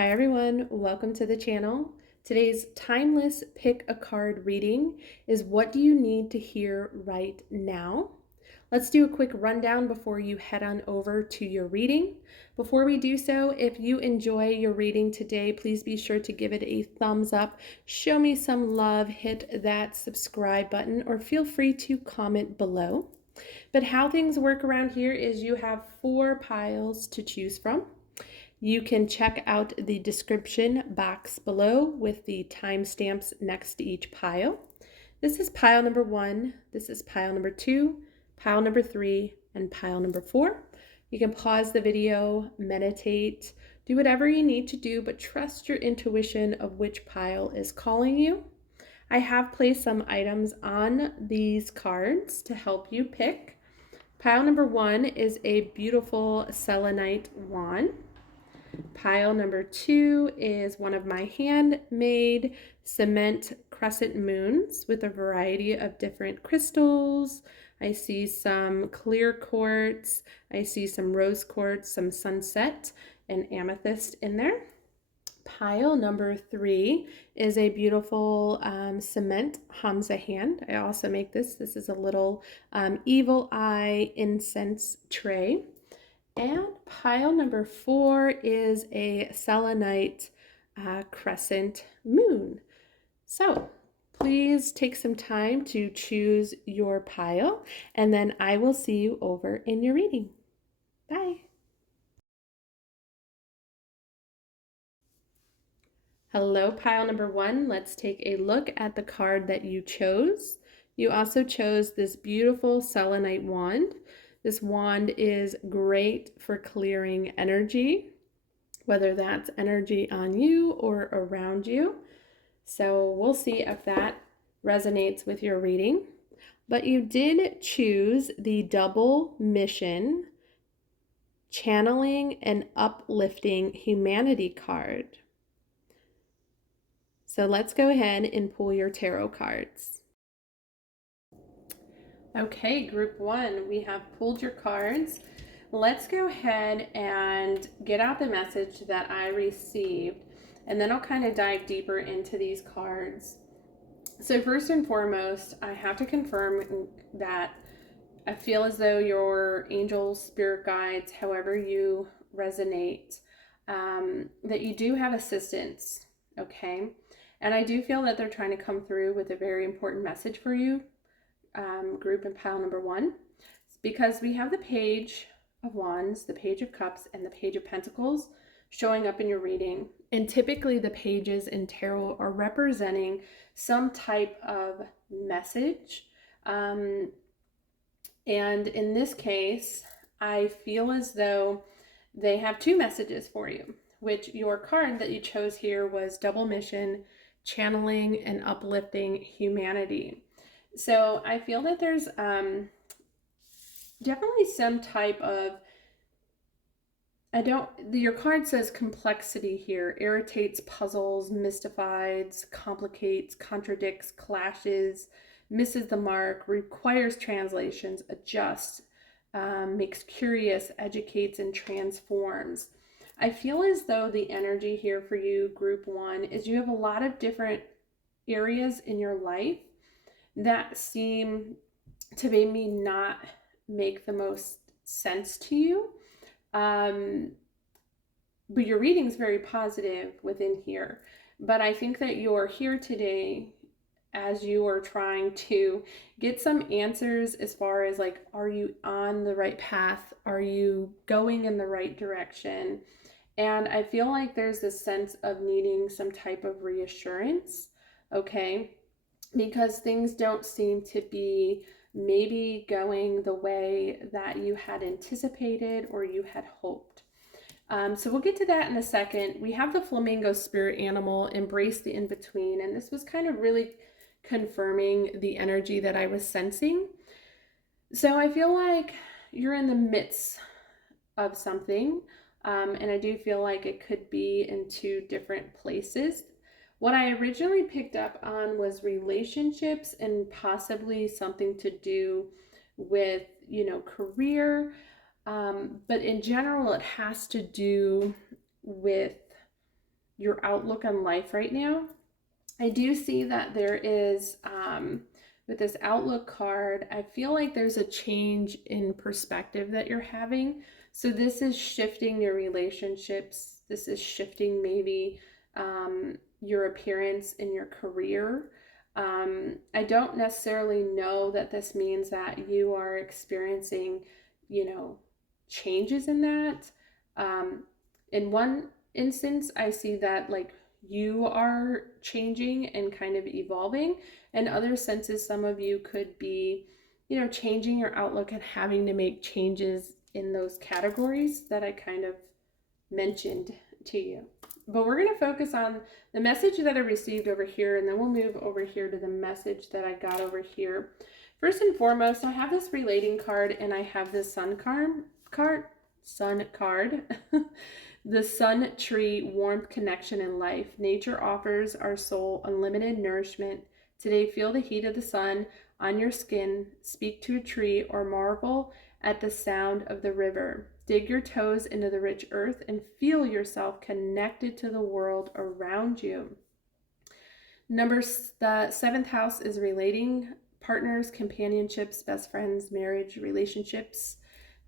Hi everyone, welcome to the channel. Today's timeless pick a card reading is what do you need to hear right now? Let's do a quick rundown before you head on over to your reading. Before we do so, if you enjoy your reading today, please be sure to give it a thumbs up, show me some love, hit that subscribe button, or feel free to comment below. But how things work around here is you have 4 piles to choose from. You can check out the description box below with the timestamps next to each pile. This is pile number 1, this is pile number 2, pile number 3, and pile number 4. You can pause the video, meditate, do whatever you need to do, but trust your intuition of which pile is calling you. I have placed some items on these cards to help you pick. Pile number 1 is a beautiful selenite wand. Pile number 2 is one of my handmade cement crescent moons with a variety of different crystals. I see some clear quartz, I see some rose quartz, some sunset, and amethyst in there. Pile number 3 is a beautiful cement Hamza hand. I also make this. This is a little evil eye incense tray. And pile number 4 is a selenite crescent moon. So please take some time to choose your pile, and then I will see you over in your reading. Bye. Hello, pile number 1. Let's take a look at the card that you chose. You also chose this beautiful selenite wand. This wand is great for clearing energy, whether that's energy on you or around you. So we'll see if that resonates with your reading. But you did choose the double mission, channeling and uplifting humanity card. So let's go ahead and pull your tarot cards. Okay, group 1, we have pulled your cards. Let's go ahead and get out the message that I received, and then I'll kind of dive deeper into these cards. So first and foremost, I have to confirm that I feel as though your angels, spirit guides, however you resonate, that you do have assistance, okay? And I do feel that they're trying to come through with a very important message for you. Group in pile number 1, because we have the Page of Wands, the Page of Cups, and the Page of Pentacles showing up in your reading. And typically the pages in tarot are representing some type of message. And in this case, I feel as though they have 2 messages for you, which your card that you chose here was double mission, channeling and uplifting humanity. So I feel that there's definitely some type of, your card says complexity here, irritates, puzzles, mystifies, complicates, contradicts, clashes, misses the mark, requires translations, adjusts, makes curious, educates, and transforms. I feel as though the energy here for you, group 1, is you have a lot of different areas in your life that seem to maybe not make the most sense to you. But your reading's very positive within here. But I think that you're here today as you are trying to get some answers as far as like, are you on the right path? Are you going in the right direction? And I feel like there's this sense of needing some type of reassurance, okay? Because things don't seem to be maybe going the way that you had anticipated or you had hoped. So we'll get to that in a second. We have the flamingo spirit animal, embrace the in-between, and this was kind of really confirming the energy that I was sensing. So I feel like you're in the midst of something, and I do feel like it could be in 2 different places. What I originally picked up on was relationships and possibly something to do with, career. But in general, it has to do with your outlook on life right now. I do see that there is, with this Outlook card, I feel like there's a change in perspective that you're having. So this is shifting your relationships. This is shifting maybe your appearance in your career. I don't necessarily know that this means that you are experiencing, changes in that. In one instance, I see that like you are changing and kind of evolving. In other senses, some of you could be, changing your outlook and having to make changes in those categories that I kind of mentioned to you. But we're going to focus on the message that I received over here, and then we'll move over here to the message that I got over here. First and foremost, I have this relating card and I have this sun card. The sun tree, warmth, connection, and life. Nature offers our soul unlimited nourishment. Today, feel the heat of the sun on your skin, speak to a tree, or marvel at the sound of the river. Dig your toes into the rich earth and feel yourself connected to the world around you. The seventh house is relating, partners, companionships, best friends, marriage, relationships.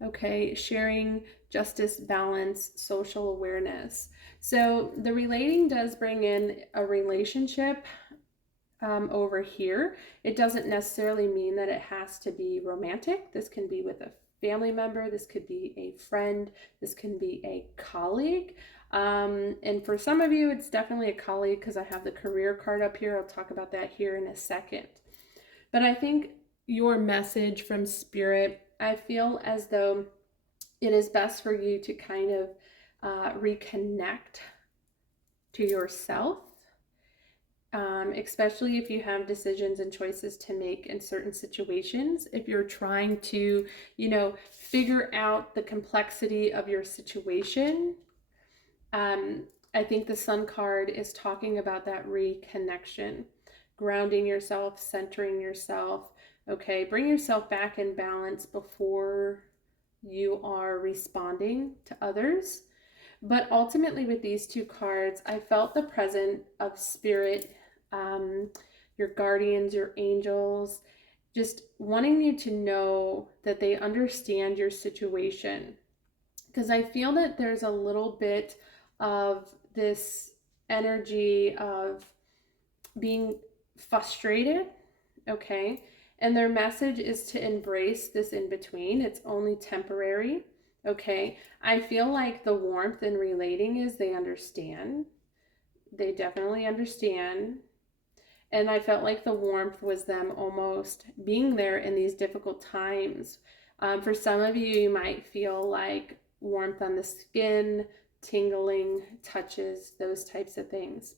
Okay, sharing, justice, balance, social awareness. So the relating does bring in a relationship over here. It doesn't necessarily mean that it has to be romantic. This can be with a family member. This could be a friend. This can be a colleague. And for some of you, it's definitely a colleague because I have the career card up here. I'll talk about that here in a second. But I think your message from Spirit, I feel as though it is best for you to kind of reconnect to yourself, especially if you have decisions and choices to make in certain situations. If you're trying to, figure out the complexity of your situation, I think the Sun card is talking about that reconnection, grounding yourself, centering yourself. Okay, bring yourself back in balance before you are responding to others. But ultimately with these two cards, I felt the presence of Spirit, your guardians, your angels, just wanting you to know that they understand your situation. Because I feel that there's a little bit of this energy of being frustrated, okay? And their message is to embrace this in between. It's only temporary, okay? I feel like the warmth in relating is they understand. They definitely understand. And I felt like the warmth was them almost being there in these difficult times. For some of you, you might feel like warmth on the skin, tingling, touches, those types of things.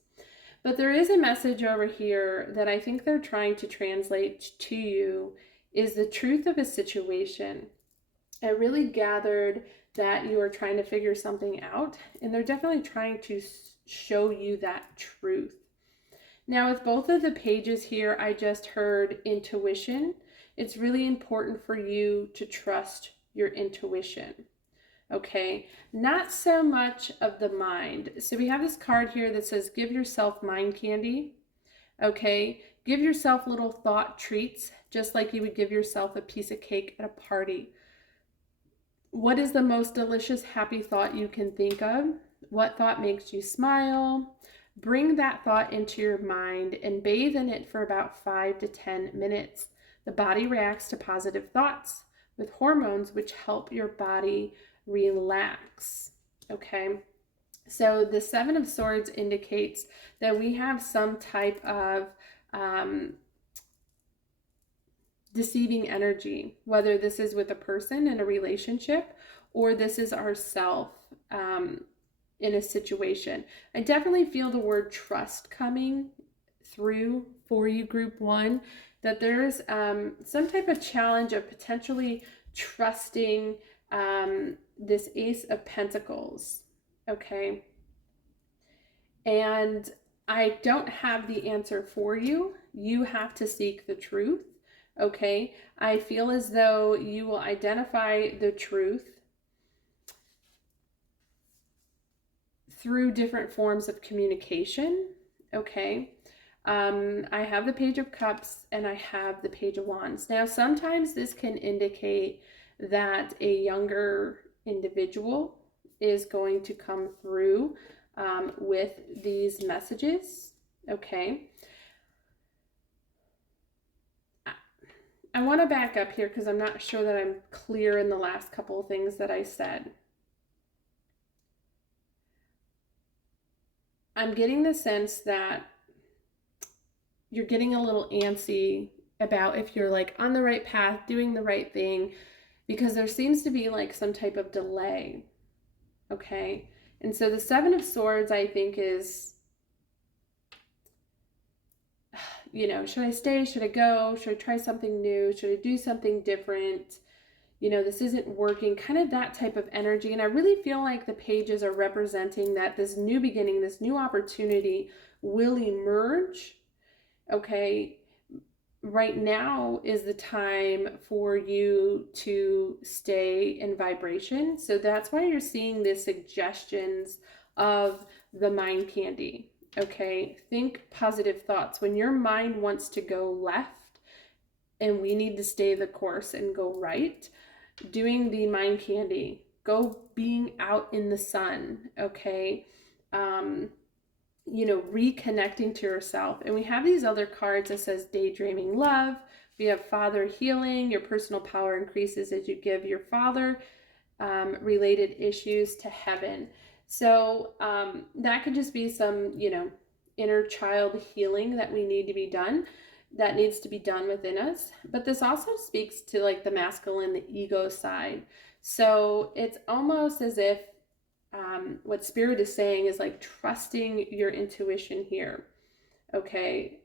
But there is a message over here that I think they're trying to translate to you is the truth of a situation. I really gathered that you are trying to figure something out, and they're definitely trying to show you that truth. Now, with both of the pages here, I just heard intuition. It's really important for you to trust your intuition. Okay, not so much of the mind. So we have this card here that says, give yourself mind candy. Okay, give yourself little thought treats, just like you would give yourself a piece of cake at a party. What is the most delicious, happy thought you can think of? What thought makes you smile? Bring that thought into your mind and bathe in it for about 5 to 10 minutes. The body reacts to positive thoughts with hormones which help your body relax. Okay, so the Seven of Swords indicates that we have some type of deceiving energy, whether this is with a person in a relationship or this is ourself in a situation. I definitely feel the word trust coming through for you, group one, that there's some type of challenge of potentially trusting this Ace of Pentacles, okay? And I don't have the answer for you. You have to seek the truth, okay? I feel as though you will identify the truth through different forms of communication, okay? I have the Page of Cups and I have the Page of Wands. Now, sometimes this can indicate that a younger individual is going to come through with these messages, okay? I want to back up here because I'm not sure that I'm clear in the last couple of things that I said. I'm getting the sense that you're getting a little antsy about if you're like on the right path, doing the right thing, because there seems to be like some type of delay, okay? And so the Seven of Swords, I think, is, you know, should I stay? Should I go? Should I try something new? Should I do something different? You know, this isn't working, kind of that type of energy. And I really feel like the pages are representing that this new beginning, this new opportunity will emerge, okay? Right now is the time for you to stay in vibration. So that's why you're seeing the suggestions of the mind candy, okay? Think positive thoughts. When your mind wants to go left and we need to stay the course and go right, doing the mind candy, go being out in the sun, okay? You know, reconnecting to yourself. And we have these other cards that says daydreaming love. We have father healing. Your personal power increases as you give your father related issues to heaven. So that could just be some, you know, inner child healing that we need to be done, that needs to be done within us. But this also speaks to like the masculine, the ego side. So it's almost as if what Spirit is saying is like trusting your intuition here, okay?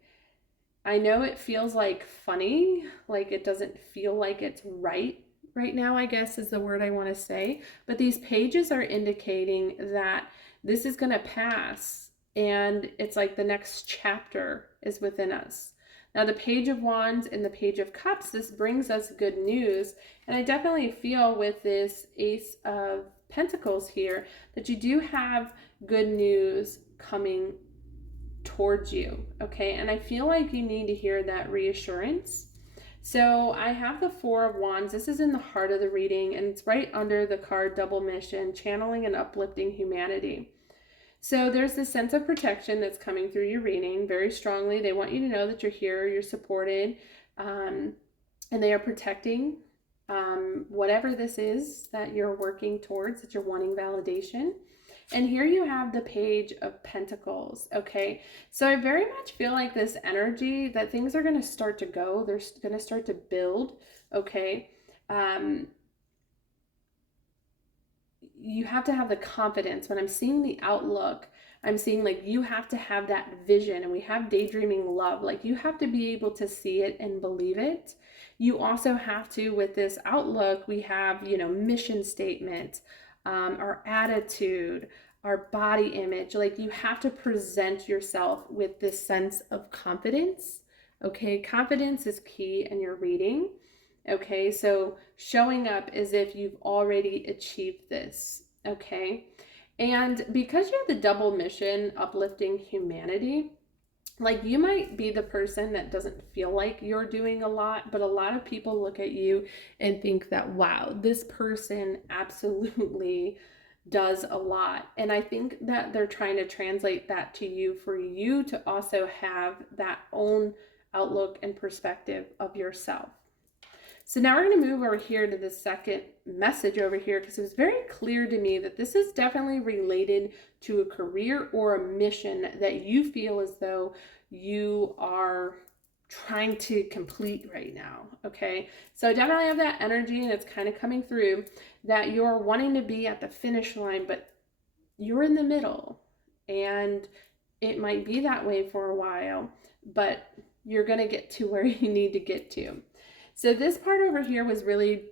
I know it feels like funny, like it doesn't feel like it's right now, I guess is the word I want to say. But these pages are indicating that this is going to pass and it's like the next chapter is within us. Now, the Page of Wands and the Page of Cups, this brings us good news. And I definitely feel with this Ace of Pentacles here that you do have good news coming towards you, okay? And I feel like you need to hear that reassurance. So I have the Four of Wands. This is in the heart of the reading, and it's right under the card Double Mission, channeling and uplifting humanity. So there's this sense of protection that's coming through your reading very strongly. They want you to know that you're here, you're supported, and they are protecting whatever this is that you're working towards, that you're wanting validation. And here you have the Page of Pentacles, okay? So I very much feel like this energy that things are going to start to go, they're going to start to build, okay? You have to have the confidence. When I'm seeing the outlook, I'm seeing like you have to have that vision, and we have daydreaming love. Like you have to be able to see it and believe it. You also have to, with this outlook, we have, you know, mission statement, our attitude, our body image. Like you have to present yourself with this sense of confidence. Okay, confidence is key in your reading. Okay, so showing up as if you've already achieved this, okay? And because you have the double mission, uplifting humanity, like you might be the person that doesn't feel like you're doing a lot, but a lot of people look at you and think that, wow, this person absolutely does a lot. And I think that they're trying to translate that to you for you to also have that own outlook and perspective of yourself. So now we're going to move over here to the second message over here, because it was very clear to me that this is definitely related to a career or a mission that you feel as though you are trying to complete right now, okay? So I definitely have that energy, and it's kind of coming through that you're wanting to be at the finish line, but you're in the middle, and it might be that way for a while, but you're going to get to where you need to get to. So this part over here was really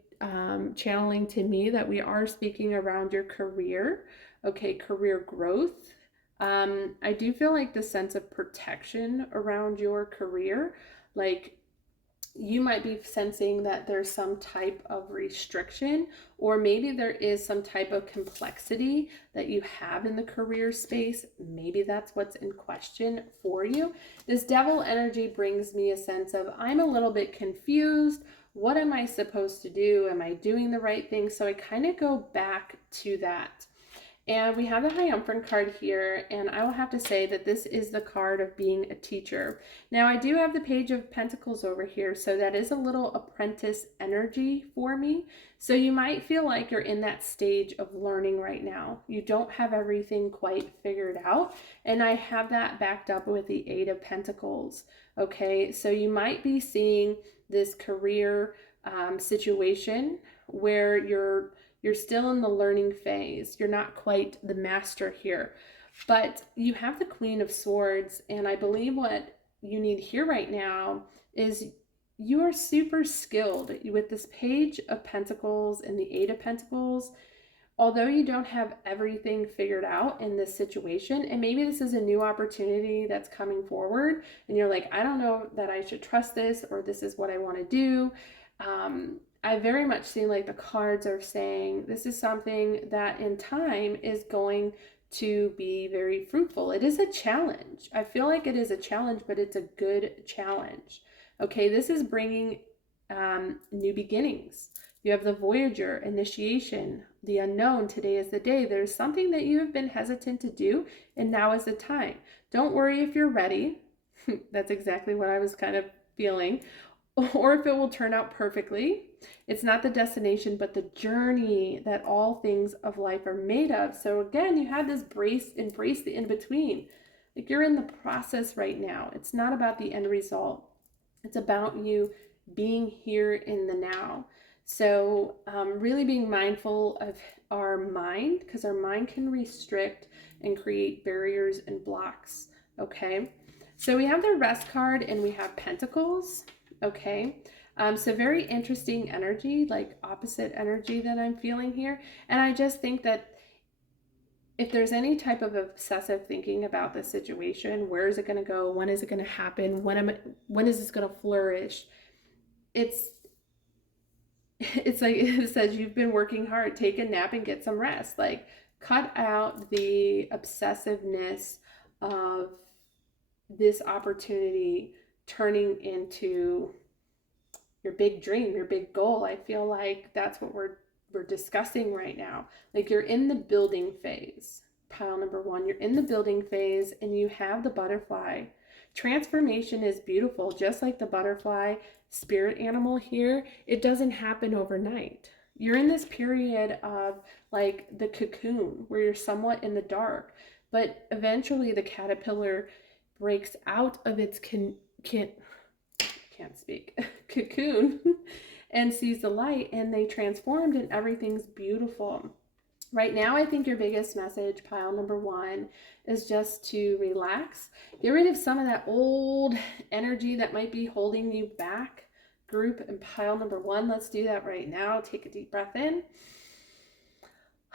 channeling to me that we are speaking around your career, okay, career growth. I do feel like the sense of protection around your career, like you might be sensing that there's some type of restriction, or maybe there is some type of complexity that you have in the career space. Maybe that's what's in question for you. This devil energy brings me a sense of, I'm a little bit confused. What am I supposed to do? Am I doing the right thing? So I kind of go back to that. And we have the Hierophant card here, and I will have to say that this is the card of being a teacher. Now, I do have the Page of Pentacles over here, so that is a little apprentice energy for me. So you might feel like you're in that stage of learning right now. You don't have everything quite figured out, and I have that backed up with the Eight of Pentacles. Okay, so you might be seeing this career situation where you're still in the learning phase. You're not quite the master here, but you have the Queen of Swords, and I believe what you need here right now is you are super skilled with this Page of Pentacles and the Eight of Pentacles. Although you don't have everything figured out in this situation, and maybe this is a new opportunity that's coming forward, and you're like, I don't know that I should trust this, or this is what I want to do. I very much seem like the cards are saying this is something that in time is going to be very fruitful. It is a challenge. I feel like it is a challenge, but it's a good challenge. Okay, this is bringing new beginnings. You have the Voyager, initiation, the unknown. Today is the day. There's something that you have been hesitant to do, and now is the time. Don't worry if you're ready. That's exactly what I was kind of feeling. Or if it will turn out perfectly. It's not the destination, but the journey that all things of life are made of. So again, you have this embrace the in-between. Like, you're in the process right now. It's not about the end result. It's about you being here in the now. So really being mindful of our mind, because our mind can restrict and create barriers and blocks. Okay, so we have the Rest card and we have Pentacles. Okay, so very interesting energy, like opposite energy that I'm feeling here. And I just think that if there's any type of obsessive thinking about this situation, where is it going to go? When is it going to happen? When is this going to flourish? It's like it says, you've been working hard, take a nap and get some rest. Like, cut out the obsessiveness of this opportunity turning into your big dream, your big goal. I feel like that's what we're discussing right now. Like, you're in the building phase. Pile number one, you're in the building phase, and you have the butterfly. Transformation is beautiful, just like the butterfly spirit animal here. It doesn't happen overnight. You're in this period of like the cocoon where you're somewhat in the dark, but eventually the caterpillar breaks out of its cocoon and sees the light, and they transformed, and everything's beautiful. Right now, I think your biggest message, pile number one, is just to relax. Get rid of some of that old energy that might be holding you back. Group and pile number one, let's do that right now. Take a deep breath in.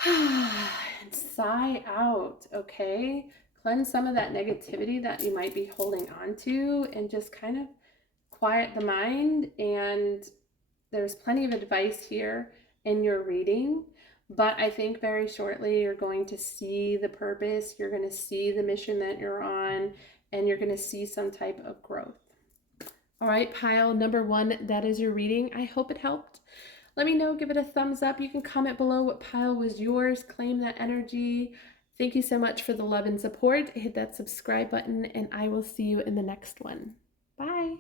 And sigh out, okay? Cleanse some of that negativity that you might be holding on to, and just kind of quiet the mind. And there's plenty of advice here in your reading, but I think very shortly you're going to see the purpose, you're going to see the mission that you're on, and you're going to see some type of growth. All right, pile number one, that is your reading. I hope it helped. Let me know, give it a thumbs up. You can comment below what pile was yours, claim that energy. Thank you so much for the love and support. Hit that subscribe button, and I will see you in the next one. Bye.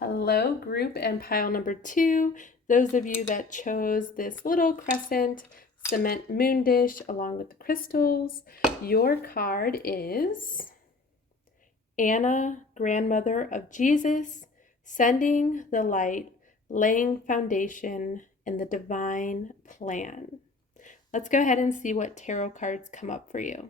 Hello, group and pile number two. Those of you that chose this little crescent cement moon dish along with the crystals, your card is Anna, grandmother of Jesus, sending the light, laying foundation in the divine plan. Let's go ahead and see what tarot cards come up for you.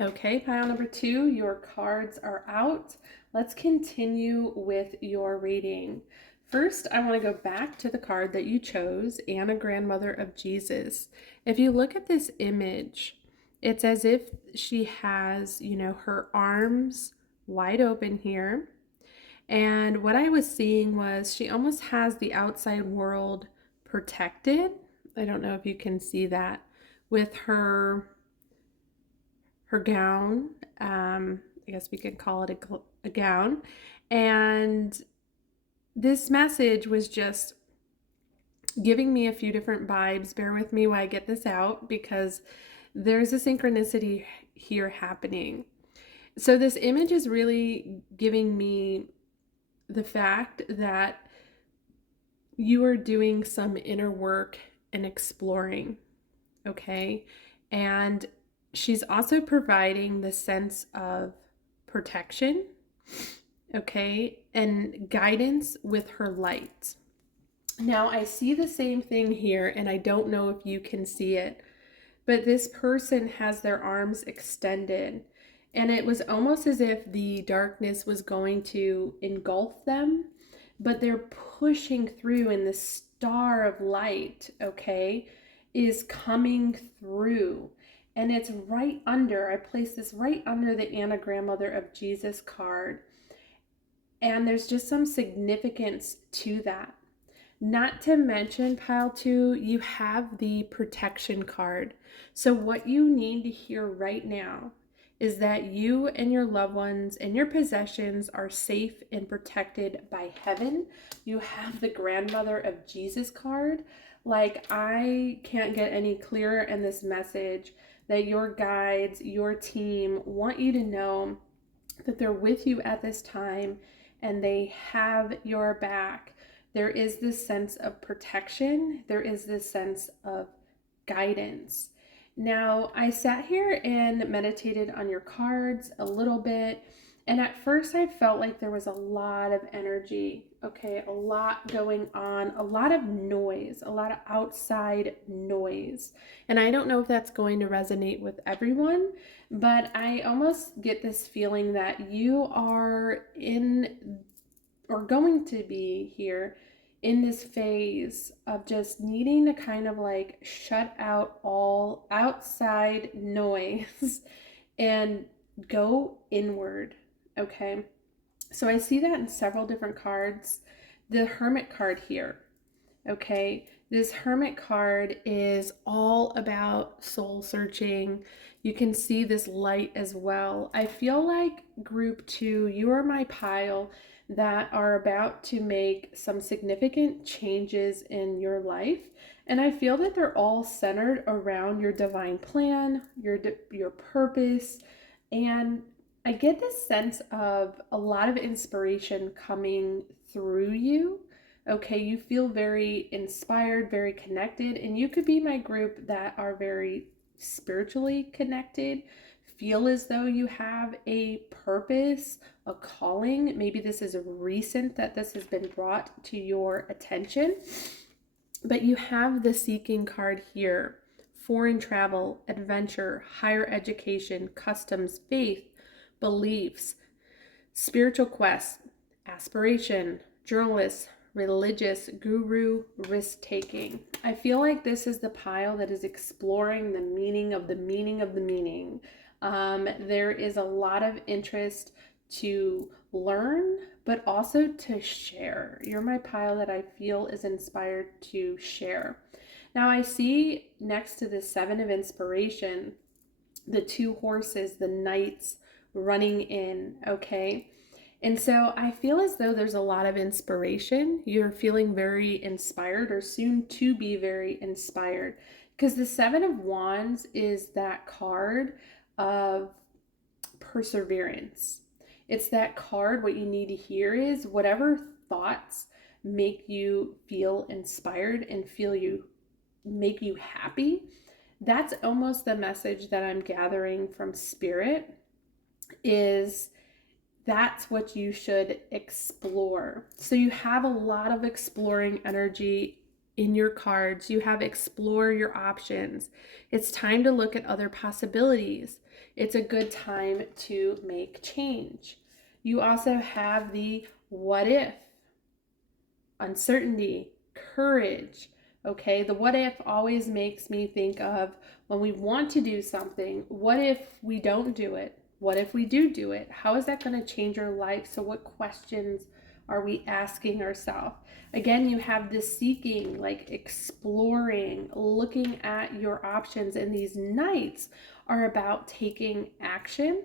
Okay, pile number two, your cards are out. Let's continue with your reading. First, I want to go back to the card that you chose, Anna, grandmother of Jesus. If you look at this image, It's as if she has, her arms wide open here. And what I was seeing was she almost has the outside world protected. I don't know if you can see that with her gown. I guess we could call it a gown. And this message was just giving me a few different vibes. Bear with me while I get this out because there's a synchronicity here happening. So this image is really giving me the fact that you are doing some inner work and exploring, okay? And she's also providing the sense of protection, okay, and guidance with her light. Now, I see the same thing here, and I don't know if you can see it, but this person has their arms extended, and it was almost as if the darkness was going to engulf them, but they're pushing through, and the star of light, okay, is coming through. And it's right under, I placed this right under the Anagram Mother of Jesus card. And there's just some significance to that. Not to mention, pile 2, you have the protection card. So what you need to hear right now is that you and your loved ones and your possessions are safe and protected by heaven. You have the Grandmother of Jesus card. Like, I can't get any clearer in this message that your guides, your team want you to know that they're with you at this time and they have your back. There is this sense of protection. There is this sense of guidance. Now, I sat here and meditated on your cards a little bit. And at first, I felt like there was a lot of energy, okay, a lot going on, a lot of noise, a lot of outside noise. And I don't know if that's going to resonate with everyone, but I almost get this feeling that you are in or going to be here in this phase of just needing to kind of like shut out all outside noise and go inward, okay? So I see that in several different cards. The Hermit card here, okay? This Hermit card is all about soul searching. You can see this light as well. I feel like group 2, you are my pile that are about to make some significant changes in your life. And I feel that they're all centered around your divine plan, your purpose, and I get this sense of a lot of inspiration coming through you. Okay, you feel very inspired, very connected, and you could be my group that are very spiritually connected, feel as though you have a purpose, a calling. Maybe this is recent that this has been brought to your attention, but you have the Seeking card here. Foreign travel, adventure, higher education, customs, faith, beliefs, spiritual quest, aspiration, journalist, religious, guru, risk-taking. I feel like this is the pile that is exploring the meaning of the meaning of the meaning. There is a lot of interest to learn, but also to share. You're my pile that I feel is inspired to share. Now I see next to the 7 of inspiration, the 2 horses, the knights running in, okay? And so I feel as though there's a lot of inspiration. You're feeling very inspired or soon to be very inspired because the 7 of Wands is that card of perseverance. It's that card. What you need to hear is whatever thoughts make you feel inspired and make you happy. That's almost the message that I'm gathering from spirit, is that's what you should explore. So you have a lot of exploring energy in your cards. You have explore your options. It's time to look at other possibilities. It's a good time to make change. You also have the what if, uncertainty, courage, Okay, the what if always makes me think of when we want to do something, what if we don't do it? What if we do it? How is that going to change your life? So, what questions are we asking ourselves? Again, you have this seeking, like exploring, looking at your options, and these nights are about taking action.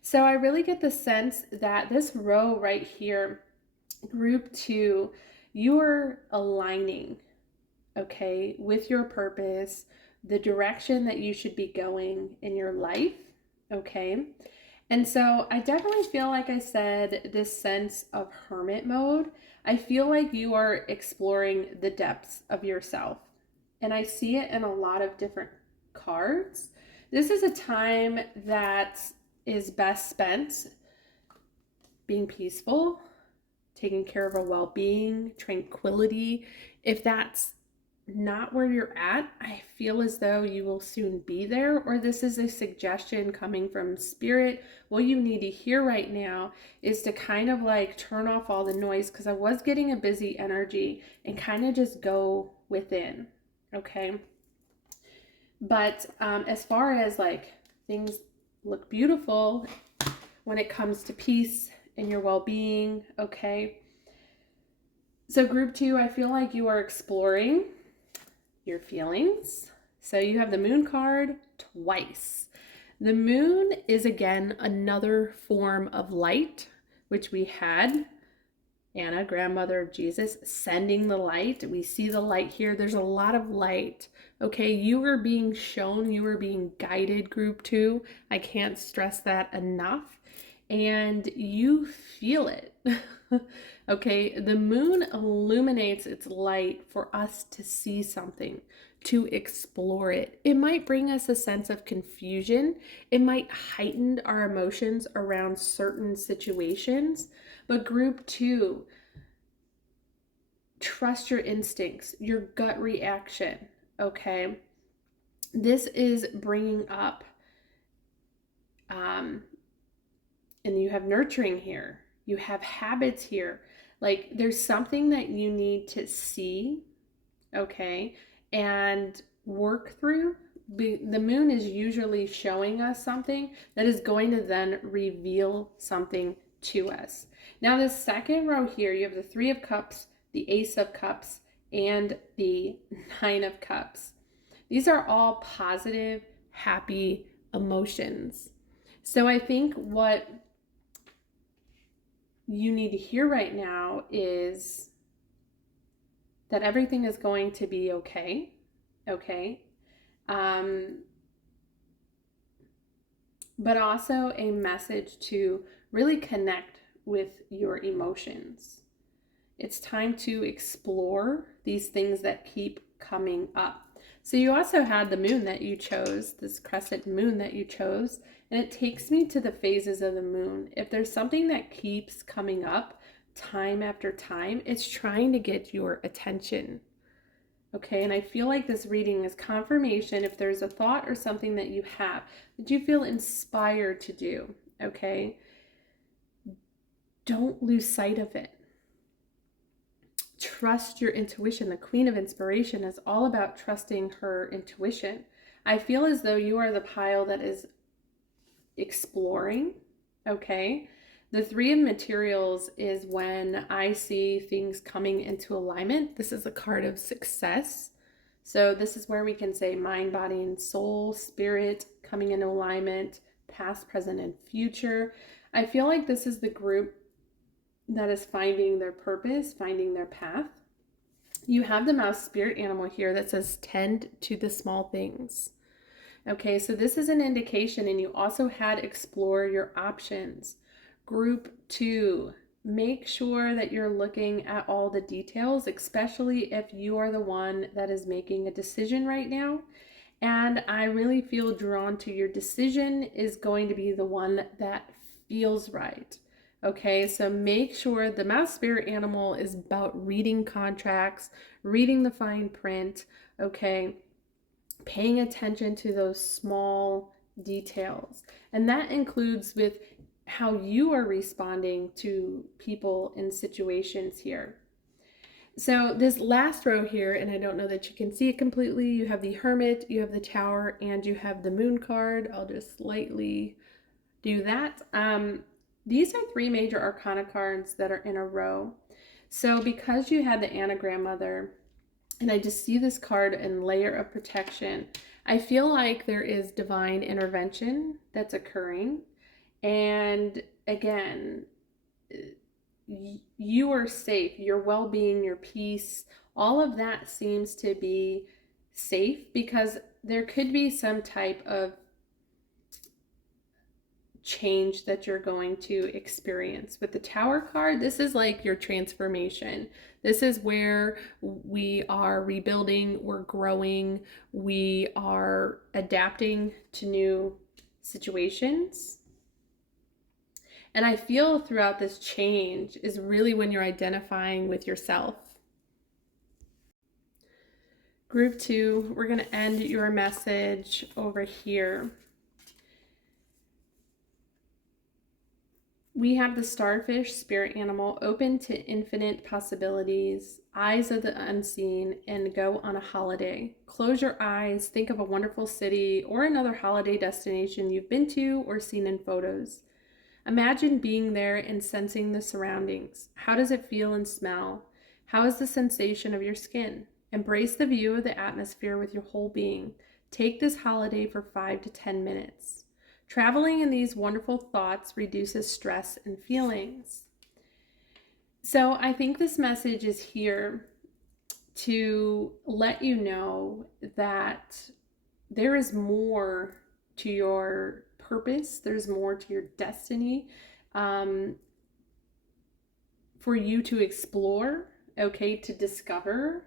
So, I really get the sense that this row right here, group 2, you're aligning, okay, with your purpose, the direction that you should be going in your life, okay? And so I definitely feel, like I said, this sense of hermit mode. I feel like you are exploring the depths of yourself. And I see it in a lot of different cards. This is a time that is best spent being peaceful, taking care of our well-being, tranquility. If that's not where you're at, I feel as though you will soon be there, or this is a suggestion coming from spirit. What you need to hear right now is to kind of like turn off all the noise, because I was getting a busy energy, and kind of just go within, okay? But as far as like things look beautiful when it comes to peace and your well-being, okay? So group 2, I feel like you are exploring your feelings. So you have the moon card twice. The moon is again another form of light, which we had Anna, grandmother of Jesus, sending the light. We see the light here. There's a lot of light. Okay, you are being shown, you are being guided, group 2. I can't stress that enough. And you feel it. Okay, the moon illuminates its light for us to see something, to explore it. It might bring us a sense of confusion. It might heighten our emotions around certain situations. But group 2, trust your instincts, your gut reaction, okay? This is bringing up, and you have nurturing here. You have habits here. Like there's something that you need to see, okay, and work through. The moon is usually showing us something that is going to then reveal something to us. Now, this second row here, you have the 3 of Cups, the Ace of Cups, and the 9 of Cups. These are all positive, happy emotions. So I think what you need to hear right now is that everything is going to be okay, okay? But also a message to really connect with your emotions. It's time to explore these things that keep coming up. So you also had the moon that you chose, this crescent moon that you chose, and it takes me to the phases of the moon. If there's something that keeps coming up time after time, it's trying to get your attention. Okay, and I feel like this reading is confirmation. If there's a thought or something that you have that you feel inspired to do, okay, don't lose sight of it. Trust your intuition. The Queen of Inspiration is all about trusting her intuition. I feel as though you are the pile that is exploring, okay? The 3 of Materials is when I see things coming into alignment. This is a card of success. So this is where we can say mind, body, and soul, spirit coming into alignment, past, present, and future. I feel like this is the group that is finding their purpose, finding their path. You have the mouse spirit animal here that says tend to the small things. Okay, so this is an indication, and you also had explore your options. Group 2, make sure that you're looking at all the details, especially if you are the one that is making a decision right now. And I really feel drawn to your decision is going to be the one that feels right. Okay, so make sure the mouse spirit animal is about reading contracts, reading the fine print, okay, paying attention to those small details. And that includes with how you are responding to people in situations here. So this last row here, and I don't know that you can see it completely, you have the Hermit, you have the Tower, and you have the Moon card. I'll just slightly do that. These are three major arcana cards that are in a row. So because you had the Anagram Mother, and I just see this card and layer of protection, I feel like there is divine intervention that's occurring. And again, you are safe, your well-being, your peace, all of that seems to be safe because there could be some type of change that you're going to experience. With the Tower card, this is like your transformation. This is where we are rebuilding, we're growing, we are adapting to new situations. And I feel throughout this change is really when you're identifying with yourself. Group 2, we're going to end your message over here. We have the starfish spirit animal, open to infinite possibilities, eyes of the unseen, and go on a holiday. Close your eyes, think of a wonderful city or another holiday destination you've been to or seen in photos. Imagine being there and sensing the surroundings. How does it feel and smell? How is the sensation of your skin? Embrace the view of the atmosphere with your whole being. Take this holiday for 5 to 10 minutes. Traveling in these wonderful thoughts reduces stress and feelings. So I think this message is here to let you know that there is more to your purpose, there's more to your destiny for you to explore, okay, to discover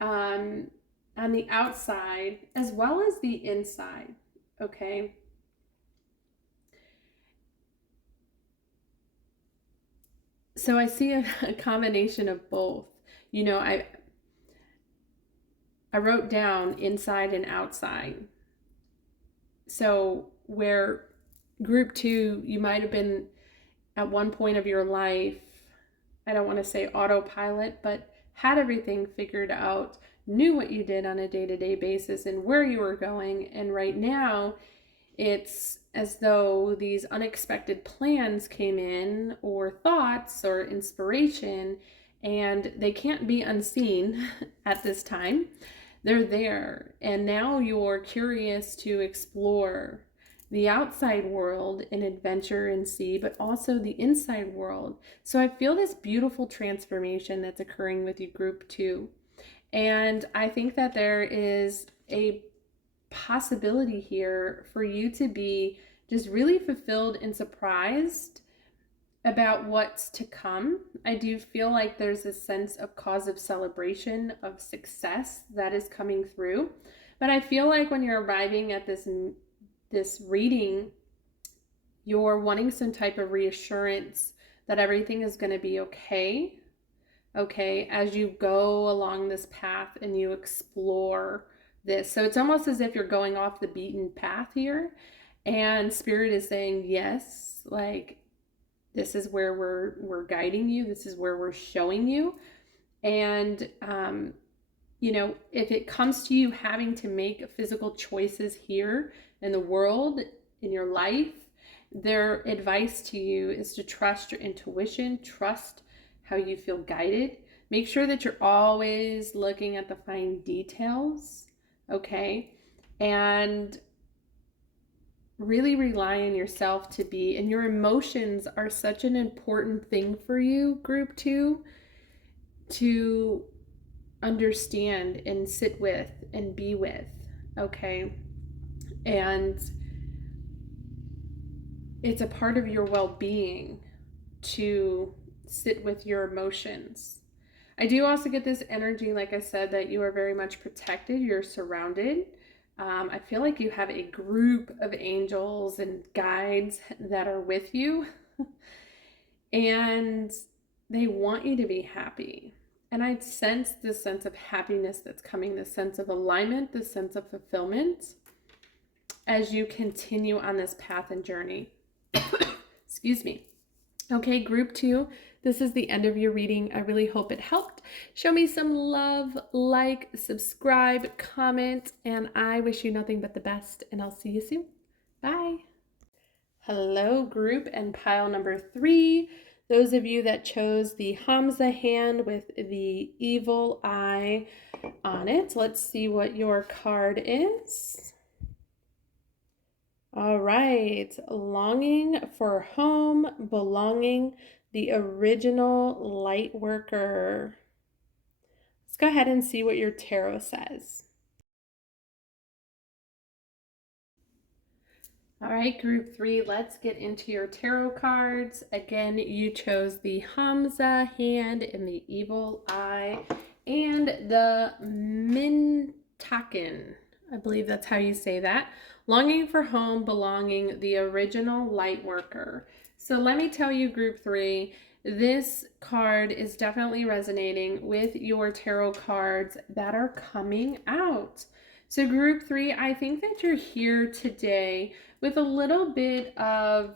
on the outside as well as the inside, okay? So I see a combination of both. You know, I wrote down inside and outside. So where group 2, you might have been at one point of your life, I don't want to say autopilot, but had everything figured out, knew what you did on a day-to-day basis and where you were going. And right now, it's as though these unexpected plans came in, or thoughts or inspiration, and they can't be unseen at this time. They're there, and now you're curious to explore the outside world and adventure and see, but also the inside world. So I feel this beautiful transformation that's occurring with you, group 2. And I think that there is a possibility here for you to be just really fulfilled and surprised about what's to come. I do feel like there's a sense of cause of celebration, of success that is coming through. But I feel like when you're arriving at this reading, you're wanting some type of reassurance that everything is going to be okay, as you go along this path and you explore this. So it's almost as if you're going off the beaten path here, and Spirit is saying, yes, like, this is where we're guiding you, this is where we're showing you. And you know, if it comes to you having to make physical choices here in the world, in your life, their advice to you is to trust your intuition, trust how you feel guided. Make sure that you're always looking at the fine details, okay? And really rely on yourself to be, and your emotions are such an important thing for you, group 2, to understand and sit with and be with, okay? And it's a part of your well-being to sit with your emotions. I do also get this energy, like I said, that you are very much protected, you're surrounded. I feel like you have a group of angels and guides that are with you, and they want you to be happy. And I sense this sense of happiness that's coming, this sense of alignment, this sense of fulfillment as you continue on this path and journey. Excuse me. Okay, group 2, This is the end of your reading. I really hope it helped. Show me some love, like, subscribe, comment, and I wish you nothing but the best, and I'll see you soon. Bye. Hello, group and pile number 3. Those of you that chose the Hamza hand with the evil eye on it, let's see what your card is. All right, longing for home, belonging, the original light worker. Let's go ahead and see what your tarot says. All right, group 3, let's get into your tarot cards. Again, you chose the Hamza hand and the evil eye and the Mintaken. I believe that's how you say that. Longing for home, belonging, the original light worker. So let me tell you, group 3, this card is definitely resonating with your tarot cards that are coming out. So group 3, I think that you're here today with a little bit of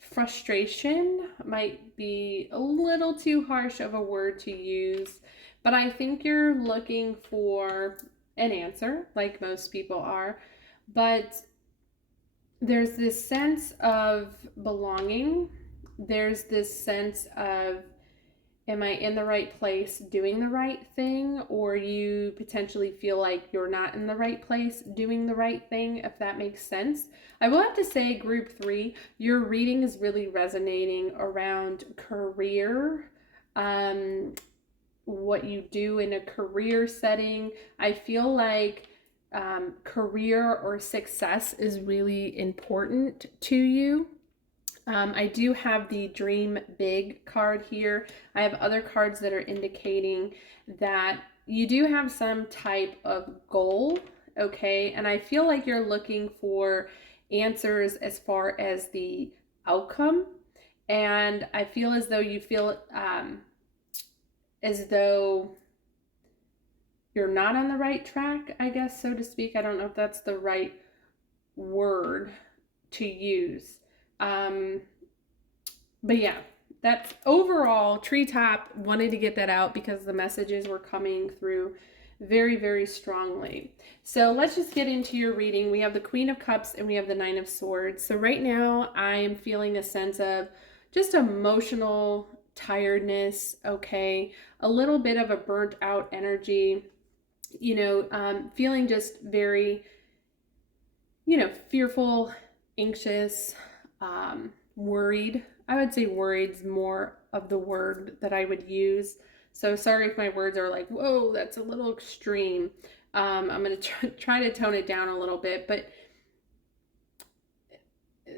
frustration. Might be a little too harsh of a word to use, but I think you're looking for an answer, like most people are. But there's this sense of belonging. There's this sense of, am I in the right place doing the right thing? Or you potentially feel like you're not in the right place doing the right thing, if that makes sense. I will have to say, group 3, your reading is really resonating around career, what you do in a career setting. I feel like career or success is really important to you. I do have the Dream Big card here. I have other cards that are indicating that you do have some type of goal, okay? And I feel like you're looking for answers as far as the outcome. And I feel as though you feel as though you're not on the right track, I guess, so to speak. I don't know if that's the right word to use. But yeah, that's overall, Treetop wanted to get that out because the messages were coming through very, very strongly. So let's just get into your reading. We have the Queen of Cups and we have the Nine of Swords. So right now I am feeling a sense of just emotional tiredness, okay? A little bit of a burnt out energy, feeling just very, fearful, anxious, worried. I would say worried's more of the word that I would use. So sorry if my words are like, whoa, that's a little extreme. I'm going to try to tone it down a little bit, but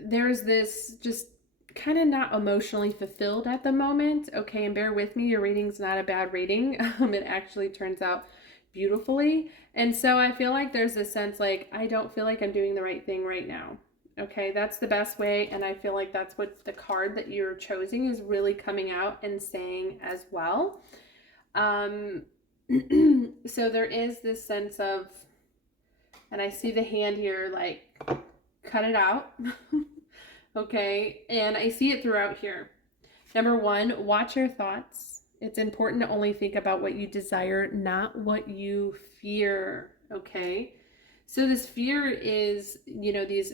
there's this just kind of not emotionally fulfilled at the moment. Okay, and bear with me, your reading's not a bad reading. It actually turns out beautifully. And so I feel like there's this sense like, I don't feel like I'm doing the right thing right now. Okay, that's the best way, and I feel like that's what the card that you're choosing is really coming out and saying as well. So there is this sense of, and I see the hand here, like, cut it out. Okay, and I see it throughout here. Number 1, watch your thoughts. It's important to only think about what you desire, not what you fear, okay? So this fear is, these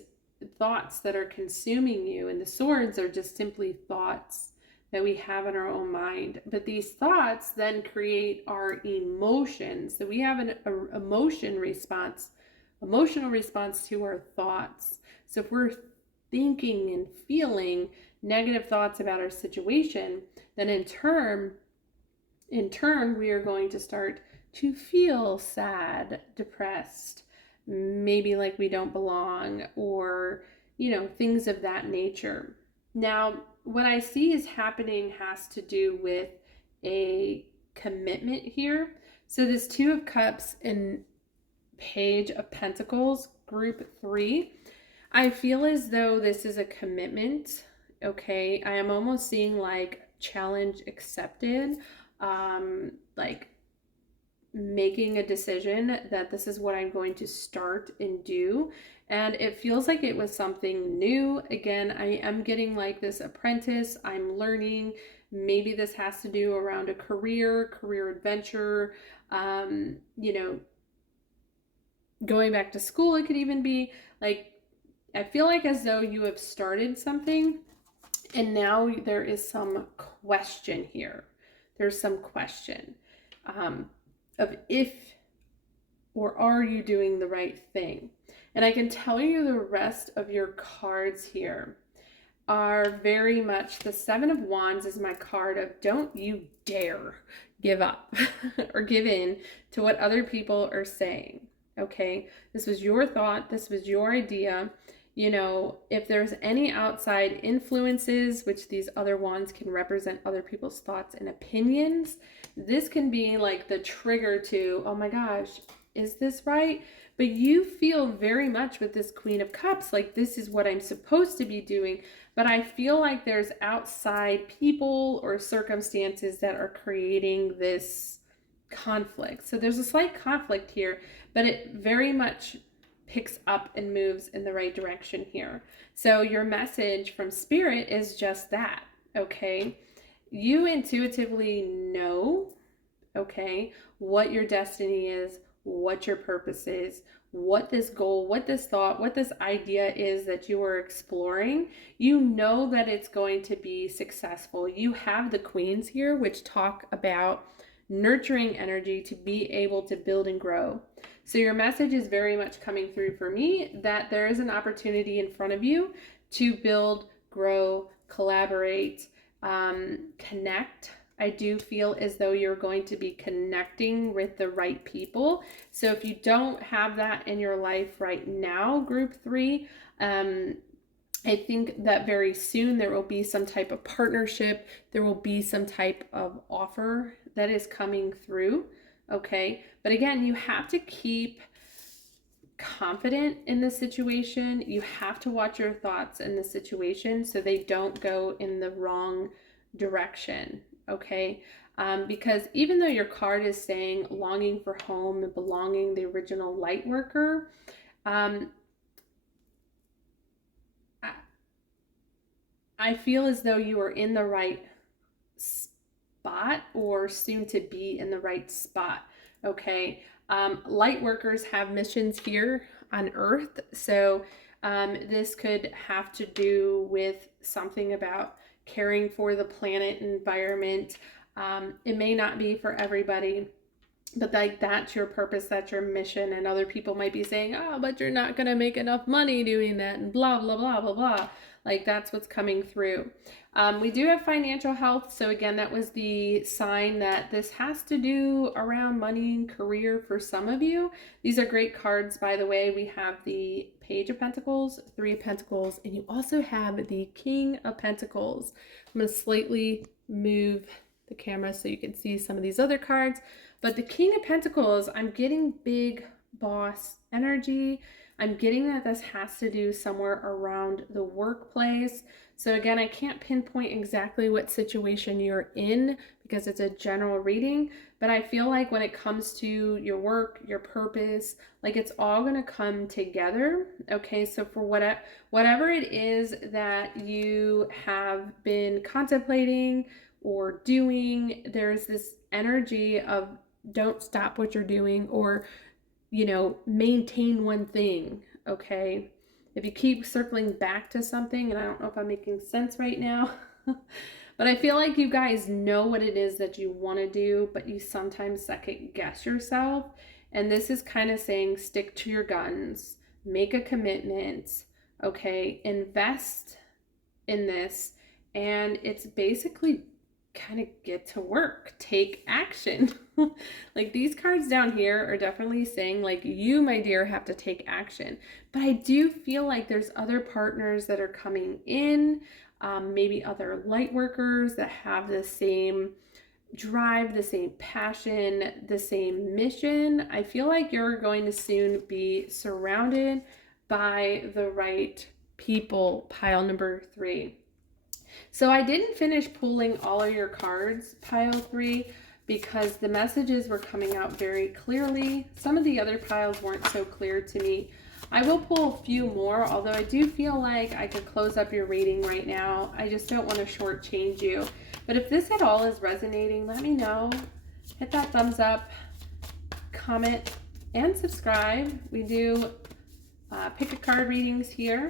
thoughts that are consuming you, and the swords are just simply thoughts that we have in our own mind. But these thoughts then create our emotions. So we have an emotional response to our thoughts. So if we're thinking and feeling negative thoughts about our situation, then in turn we are going to start to feel sad, depressed, maybe like we don't belong, or things of that nature. Now what I see is happening has to do with a commitment here. So this 2 of Cups and Page of Pentacles, group 3, I feel as though this is a commitment. Okay, I am almost seeing like challenge accepted, like making a decision that this is what I'm going to start and do. And it feels like it was something new. Again, I am getting like this apprentice, I'm learning. Maybe this has to do around a career adventure, you know, going back to school. It could even be like, I feel like as though you have started something and now there is some question here. There's some question of if or are you doing the right thing? And I can tell you the rest of your cards here are very much, the Seven of Wands is my card of don't you dare give up or give in to what other people are saying. Okay, this was your thought, this was your idea. You know, if there's any outside influences, which these other wands can represent other people's thoughts and opinions, this can be like the trigger to, oh my gosh, is this right? But you feel very much with this Queen of Cups like this is what I'm supposed to be doing. But I feel like there's outside people or circumstances that are creating this conflict. So there's a slight conflict here, but it very much picks up and moves in the right direction here. So your message from Spirit is just that, okay? You intuitively know, okay, what your destiny is, what your purpose is, what this goal, what this thought, what this idea is that you are exploring. You know that it's going to be successful. You have the queens here, which talk about nurturing energy to be able to build and grow. So your message is very much coming through for me that there is an opportunity in front of you to build, grow, collaborate, connect. I do feel as though you're going to be connecting with the right people. So if you don't have that in your life right now, group 3, I think that very soon there will be some type of partnership. There will be some type of offer that is coming through. Okay. But again, you have to keep confident in the situation. You have to watch your thoughts in the situation so they don't go in the wrong direction. Okay. Because even though your card is saying longing for home and belonging, the original light worker, I feel as though you are in the right spot or soon to be in the right spot. Okay. Light workers have missions here on Earth. So this could have to do with something about caring for the planet and environment. It may not be for everybody, but like that's your purpose, that's your mission. And other people might be saying, oh, but you're not going to make enough money doing that and blah, blah, blah, blah, blah. Like that's what's coming through. We do have financial health. So again, that was the sign that this has to do around money and career for some of you. These are great cards, by the way. We have the Page of Pentacles, 3 of Pentacles, and you also have the King of Pentacles. I'm going to slightly move the camera so you can see some of these other cards. But the King of Pentacles, I'm getting big boss energy. I'm getting that this has to do somewhere around the workplace. So again, I can't pinpoint exactly what situation you're in because it's a general reading, but I feel like when it comes to your work, your purpose, like it's all going to come together. Okay, so for whatever it is that you have been contemplating or doing, there's this energy of don't stop what you're doing or maintain one thing, okay? If you keep circling back to something, and I don't know if I'm making sense right now, but I feel like you guys know what it is that you want to do, but you sometimes second guess yourself. And this is kind of saying stick to your guns, make a commitment, okay? Invest in this, and it's basically kind of get to work, take action. Like these cards down here are definitely saying like you, my dear, have to take action. But I do feel like there's other partners that are coming in, maybe other light workers that have the same drive, the same passion, the same mission. I feel like you're going to soon be surrounded by the right people, pile number 3. So I didn't finish pulling all of your cards, pile 3, because the messages were coming out very clearly. Some of the other piles weren't so clear to me. I will pull a few more, although I do feel like I could close up your reading right now. I just don't want to shortchange you. But if this at all is resonating, let me know. Hit that thumbs up, comment, and subscribe. We do pick a card readings here.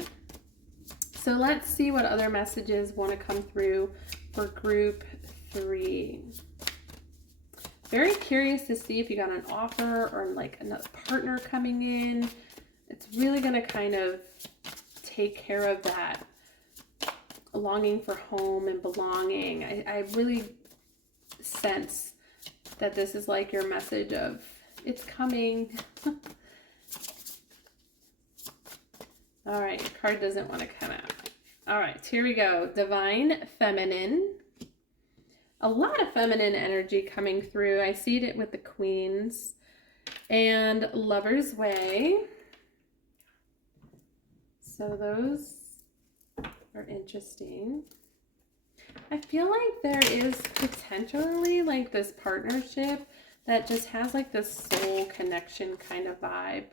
So let's see what other messages want to come through for group 3. Very curious to see if you got an offer or like another partner coming in. It's really going to kind of take care of that longing for home and belonging. I really sense that this is like your message of it's coming. All right, your card doesn't want to come out. All right, here we go. Divine Feminine. A lot of feminine energy coming through. I see it with the Queens. And Lover's Way. So those are interesting. I feel like there is potentially like this partnership that just has like this soul connection kind of vibe.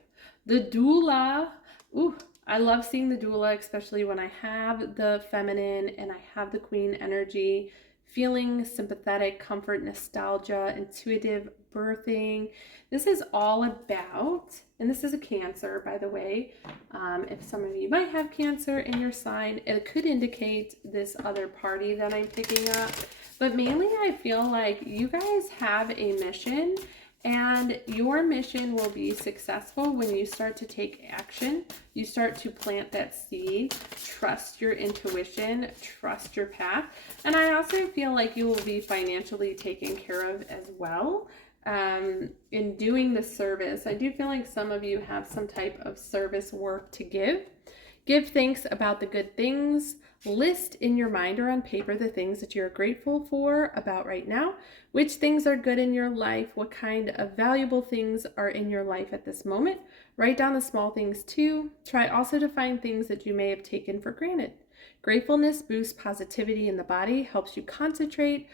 The doula. Ooh, I love seeing the doula, especially when I have the feminine and I have the queen energy. Feeling sympathetic, comfort, nostalgia, intuitive birthing. This is all about, and this is a Cancer, by the way. If some of you might have Cancer in your sign, it could indicate this other party that I'm picking up. But mainly I feel like you guys have a mission, and your mission will be successful when you start to take action. You start to plant that seed, trust your intuition, trust your path. And I also feel like you will be financially taken care of as well in doing the service. I do feel like some of you have some type of service work to give. Give thanks about the good things. List in your mind or on paper the things that you're grateful for about right now. Which things are good in your life? What kind of valuable things are in your life at this moment? Write down the small things too. Try also to find things that you may have taken for granted. Gratefulness boosts positivity in the body, helps you concentrate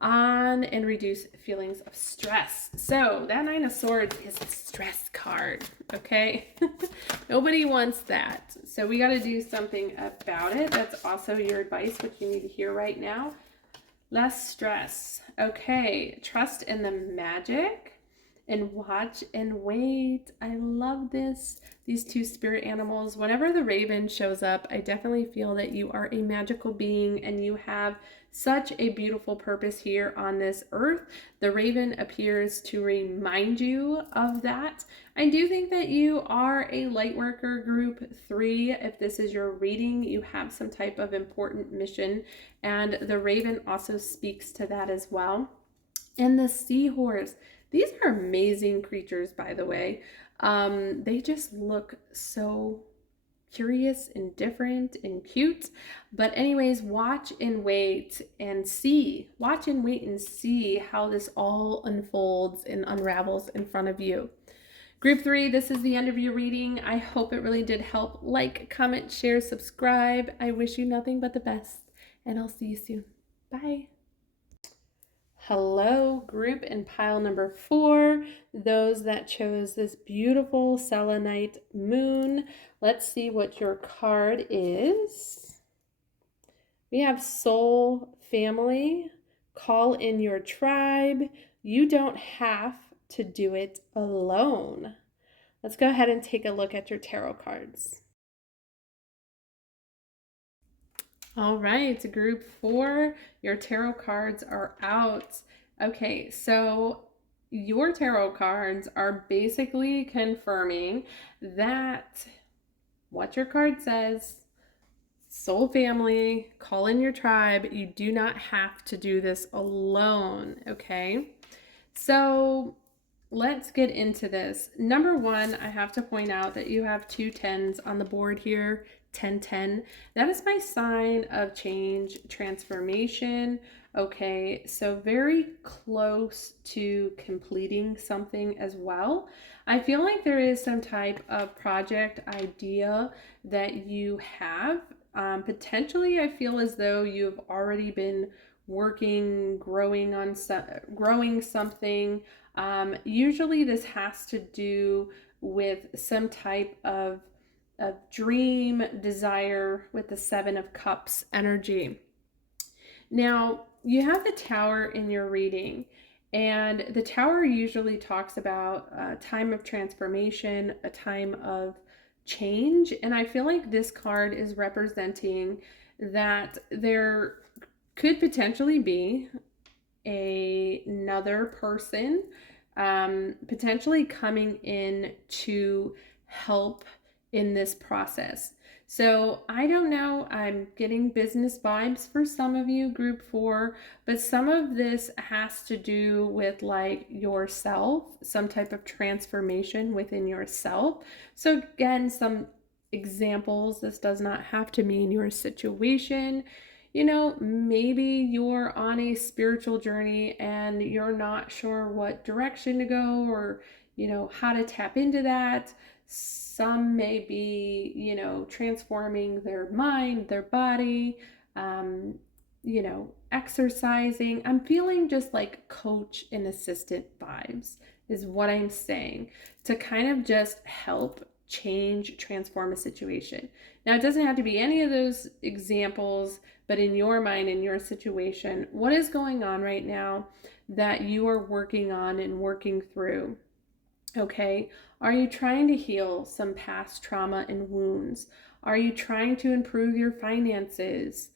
on and reduce feelings of stress. So that Nine of Swords is a stress card, okay? Nobody wants that. So we got to do something about it. That's also your advice, what you need to hear right now. Less stress. Okay, trust in the magic and watch and wait. I love this. These two spirit animals. Whenever the raven shows up, I definitely feel that you are a magical being and you have such a beautiful purpose here on this earth. The raven appears to remind you of that. I do think that you are a light worker group 3. If this is your reading, you have some type of important mission, and the raven also speaks to that as well. And the seahorse. These are amazing creatures, by the way. They just look so curious and different and cute. But anyways, watch and wait and see. Watch and wait and see how this all unfolds and unravels in front of you. Group 3, this is the end of your reading. I hope it really did help. Like, comment, share, subscribe. I wish you nothing but the best, and I'll see you soon. Bye. Hello, group in pile number 4, those that chose this beautiful selenite moon. Let's see what your card is. We have soul family, call in your tribe. You don't have to do it alone. Let's go ahead and take a look at your tarot cards. All right, group 4, your tarot cards are out. Okay, so your tarot cards are basically confirming that what your card says, soul family, call in your tribe, you do not have to do this alone, okay? So let's get into this. Number 1, I have to point out that you have 2 10s on the board here. 10-10. That is my sign of change, transformation. Okay, so very close to completing something as well. I feel like there is some type of project idea that you have. Potentially, I feel as though you've already been working, growing something. Usually this has to do with some type of dream, desire with the Seven of Cups energy. Now, you have the Tower in your reading, and the Tower usually talks about a time of transformation, a time of change, and I feel like this card is representing that there could potentially be another person potentially coming in to help in this process. So I don't know, I'm getting business vibes for some of you, group 4, but some of this has to do with like yourself, some type of transformation within yourself. So again, some examples, this does not have to mean your situation. You know, maybe you're on a spiritual journey and you're not sure what direction to go or, you know, how to tap into that. Some may be, you know, transforming their mind, their body, you know, exercising. I'm feeling just like coach and assistant vibes is what I'm saying, to kind of just help change, transform a situation. Now, it doesn't have to be any of those examples, but in your mind, in your situation, what is going on right now that you are working on and working through? Okay. Are you trying to heal some past trauma and wounds? Are you trying to improve your finances?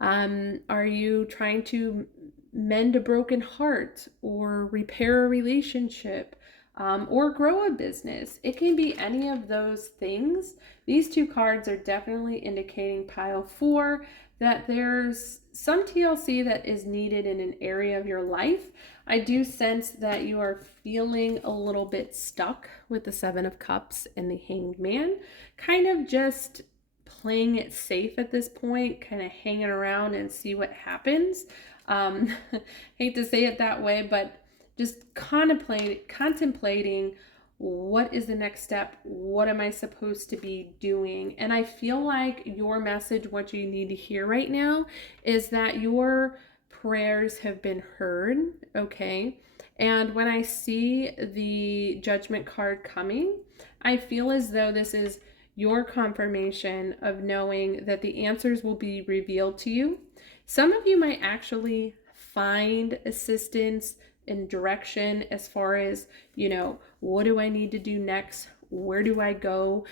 Are you trying to mend a broken heart or repair a relationship? Or grow a business? It can be any of those things. These two cards are definitely indicating pile 4 that there's some TLC that is needed in an area of your life. I do sense that you are feeling a little bit stuck with the Seven of Cups and the Hanged Man, kind of just playing it safe at this point, kind of hanging around and see what happens. Hate to say it that way, but just contemplating what is the next step? What am I supposed to be doing? And I feel like your message, what you need to hear right now, is that your prayers have been heard, okay? And when I see the Judgment card coming, I feel as though this is your confirmation of knowing that the answers will be revealed to you. Some of you might actually find assistance and direction as far as, you know, what do I need to do next? Where do I go?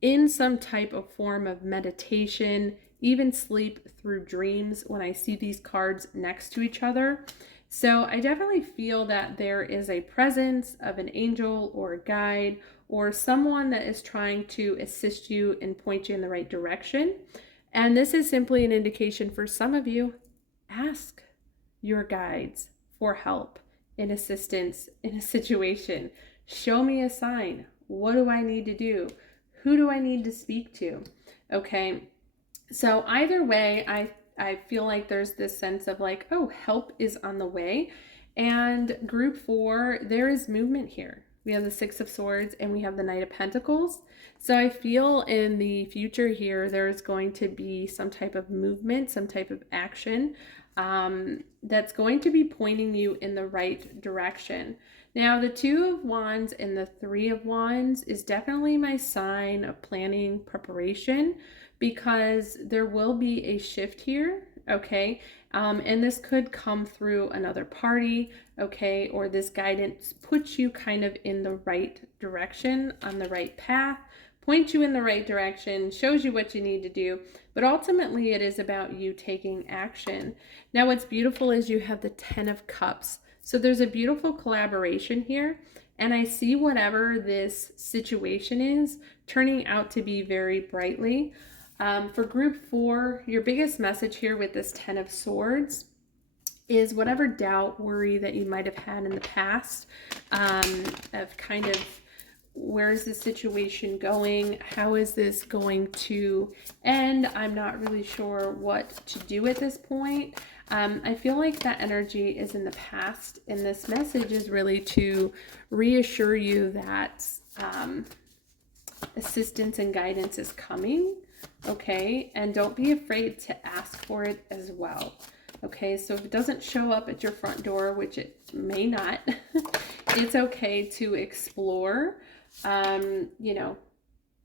In some type of form of meditation, even sleep through dreams when I see these cards next to each other. So I definitely feel that there is a presence of an angel or a guide or someone that is trying to assist you and point you in the right direction. And this is simply an indication for some of you, ask your guides for help and assistance in a situation. Show me a sign. What do I need to do? Who do I need to speak to? Okay. So either way, I feel like there's this sense of like, oh, help is on the way. And group 4, there is movement here. We have the Six of Swords and we have the Knight of Pentacles. So I feel in the future here, there's going to be some type of movement, some type of action that's going to be pointing you in the right direction. Now, the Two of Wands and the Three of Wands is definitely my sign of planning, preparation, because there will be a shift here, okay? And this could come through another party, okay? Or this guidance puts you kind of in the right direction, on the right path, points you in the right direction, shows you what you need to do, but ultimately it is about you taking action. Now, what's beautiful is you have the 10 of Cups. So there's a beautiful collaboration here, and I see whatever this situation is turning out to be very brightly. For group 4, your biggest message here with this 10 of Swords is whatever doubt, worry that you might have had in the past, of kind of where is this situation going? How is this going to end? I'm not really sure what to do at this point. I feel like that energy is in the past, and this message is really to reassure you that assistance and guidance is coming, okay? And don't be afraid to ask for it as well, Okay, so if it doesn't show up at your front door, which it may not, it's okay to explore. You know,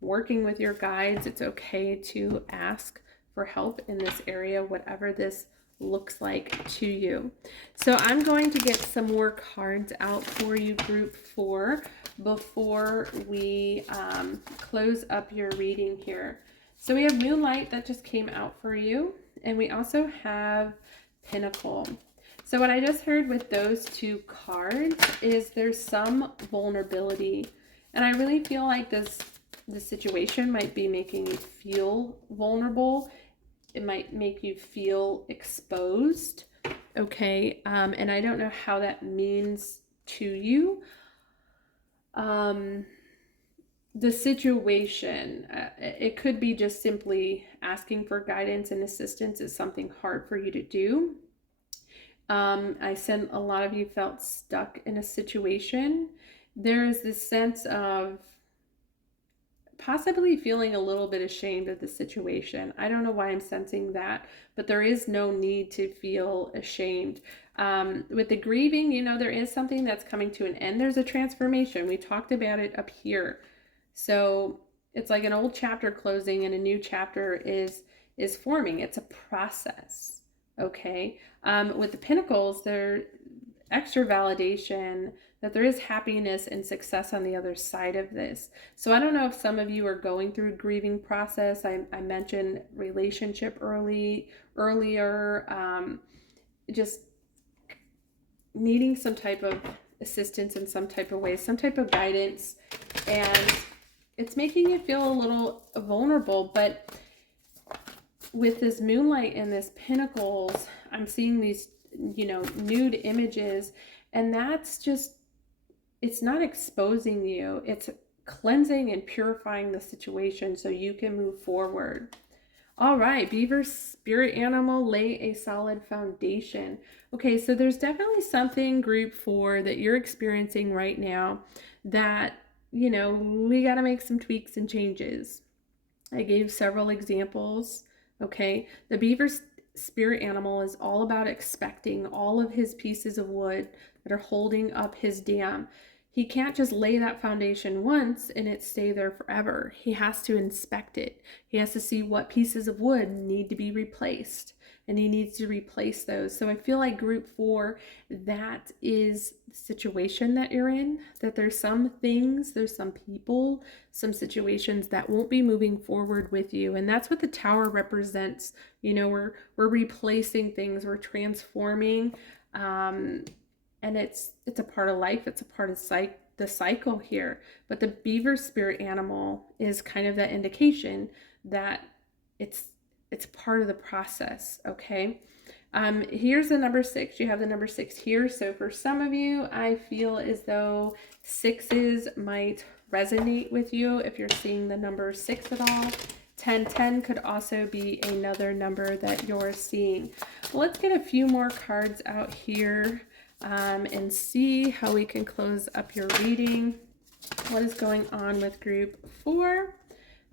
working with your guides, it's okay to ask for help in this area, whatever this looks like to you. So I'm going to get some more cards out for you, group 4, before we close up your reading here. So we have Moonlight that just came out for you, and we also have Pinnacle. So what I just heard with those two cards is there's some vulnerability, and I really feel like the situation might be making you feel vulnerable. It might make you feel exposed. Okay, and I don't know how that means to you. The situation, it could be just simply asking for guidance and assistance is something hard for you to do. I sense a lot of you felt stuck in a situation. There is this sense of possibly feeling a little bit ashamed of the situation. I don't know why I'm sensing that, but there is no need to feel ashamed. With the grieving, you know, there is something that's coming to an end. There's a transformation. We talked about it up here. So it's like an old chapter closing and a new chapter is forming. It's a process. Okay. With the Pinnacles, they're extra validation that there is happiness and success on the other side of this. So I don't know if some of you are going through a grieving process. I mentioned relationship earlier, just needing some type of assistance in some type of way, some type of guidance, and it's making you feel a little vulnerable. But with this Moonlight and this Pinnacles, I'm seeing these, you know, nude images, and that's just, it's not exposing you, it's cleansing and purifying the situation so you can move forward. All right, Beaver spirit animal, lay a solid foundation. Okay, so there's definitely something, group 4, that you're experiencing right now that, you know, we got to make some tweaks and changes. I gave several examples. Okay, the beaver spirit animal is all about expecting all of his pieces of wood that are holding up his dam. He can't just lay that foundation once and it stay there forever. He has to inspect it. He has to see what pieces of wood need to be replaced, and he needs to replace those. So I feel like group 4, that is the situation that you're in, that there's some things, there's some people, some situations that won't be moving forward with you. And that's what the Tower represents. You know, we're replacing things, we're transforming, and it's a part of life, it's a part of the cycle here. But the beaver spirit animal is kind of that indication that it's part of the process. Okay, here's the number 6. You have the number 6 here. So for some of you, I feel as though 6s might resonate with you if you're seeing the number 6 at all. 10 could also be another number that you're seeing. Well, let's get a few more cards out here and see how we can close up your reading. What is going on with group 4?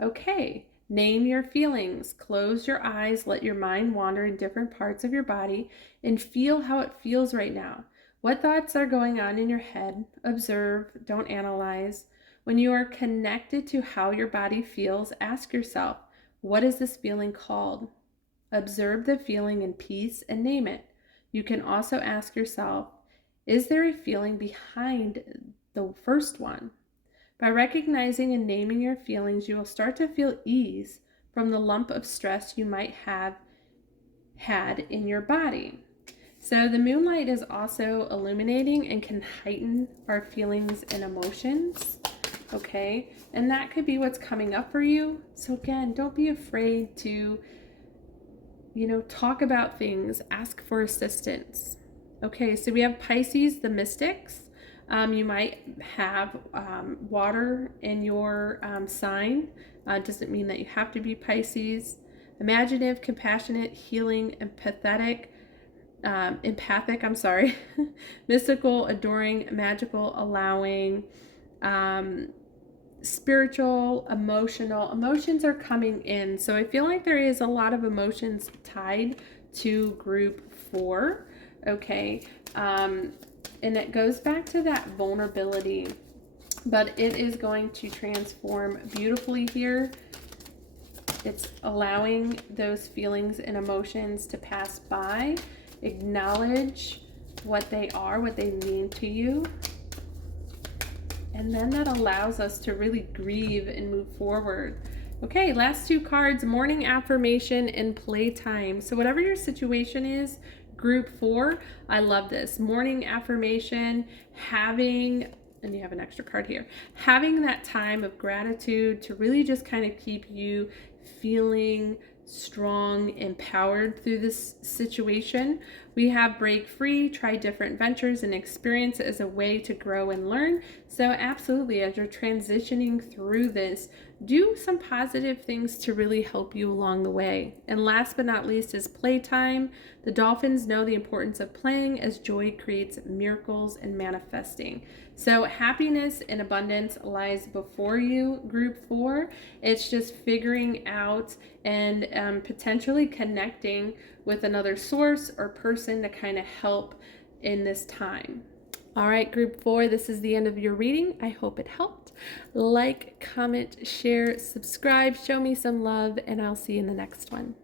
Okay, name your feelings. Close your eyes, let your mind wander in different parts of your body and feel how it feels right now. What thoughts are going on in your head? Observe, don't analyze. When you are connected to how your body feels, ask yourself, what is this feeling called? Observe the feeling in peace and name it. You can also ask yourself, is there a feeling behind the first one? By recognizing and naming your feelings, you will start to feel ease from the lump of stress you might have had in your body. So the moonlight is also illuminating and can heighten our feelings and emotions. Okay, and that could be what's coming up for you. So again, don't be afraid to, you know, talk about things, ask for assistance. Okay, so we have Pisces, the mystics. You might have water in your sign. Doesn't mean that you have to be Pisces. Imaginative, compassionate, healing, empathic, mystical, adoring, magical, allowing, spiritual, emotional. Emotions are coming in. So I feel like there is a lot of emotions tied to group 4. Okay. And it goes back to that vulnerability, but it is going to transform beautifully here. It's allowing those feelings and emotions to pass by, acknowledge what they are, what they mean to you. And then that allows us to really grieve and move forward. Okay, last 2 cards, morning affirmation and playtime. So whatever your situation is, group 4, I love this. Morning affirmation, having, and you have an extra card here, having that time of gratitude to really just kind of keep you feeling strong, empowered through this situation. We have break free, try different ventures and experience as a way to grow and learn. So absolutely, as you're transitioning through this, do some positive things to really help you along the way. And last but not least is playtime. The dolphins know the importance of playing as joy creates miracles and manifesting. So happiness and abundance lies before you, group 4. It's just figuring out and potentially connecting with another source or person to kind of help in this time. All right, group 4, this is the end of your reading. I hope it helped. Like, comment, share, subscribe, show me some love, and I'll see you in the next one.